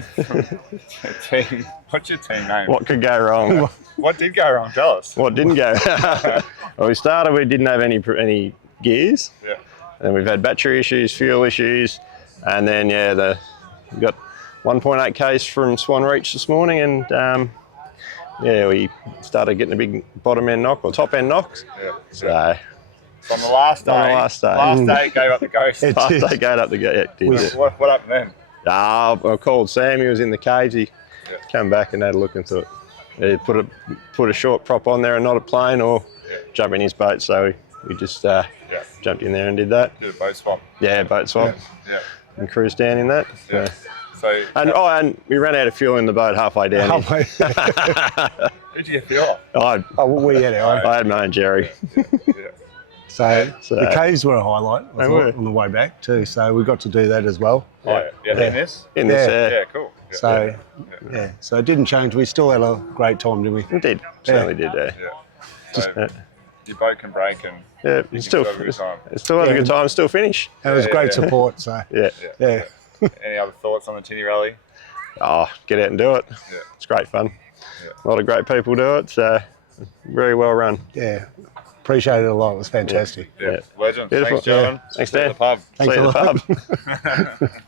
gentleman from the team. What's your team name? What could go wrong? What did go wrong? Tell us. What didn't go? Well, we started, we didn't have any gears. Yeah. And we've had battery issues, fuel issues, and then we got 1.8 Ks from Swan Reach this morning, and we started getting a big bottom end knock or top end knocks. Yeah. So on the last day. Last day gave up the ghost. last day gave up the ghost. What happened then? I called Sam. He was in the cage. He came back and had a look into it. He put a short prop on there and not a plane or jump in his boat. So we just jumped in there and did that. Did a boat swap. Yeah, boat swap. Yeah. And cruised down in that. Yeah. So and we ran out of fuel in the boat halfway down. who'd you get fuel off? We had our own. I had my own Jerry. So So- the caves were a highlight They were. on the way back too. So we got to do that as well. Yeah. In this? In this, Yeah, cool. Yeah. So so it didn't change. We still had a great time, didn't we? we did. Certainly did. Yeah. So your boat can break and Yeah, you it's still can have a good time. still had a good time. Still finish. And it was great yeah. support. So Yeah. Any other thoughts on the Tinny Rally? Oh, get out and do it. Yeah. It's great fun. Yeah. A lot of great people do it. So very well run. yeah, appreciate it a lot. It was fantastic. Yeah. Legend. Beautiful. Thanks, gentlemen. Thanks, See you Dan. at the pub. Thanks See you a at the lot. pub.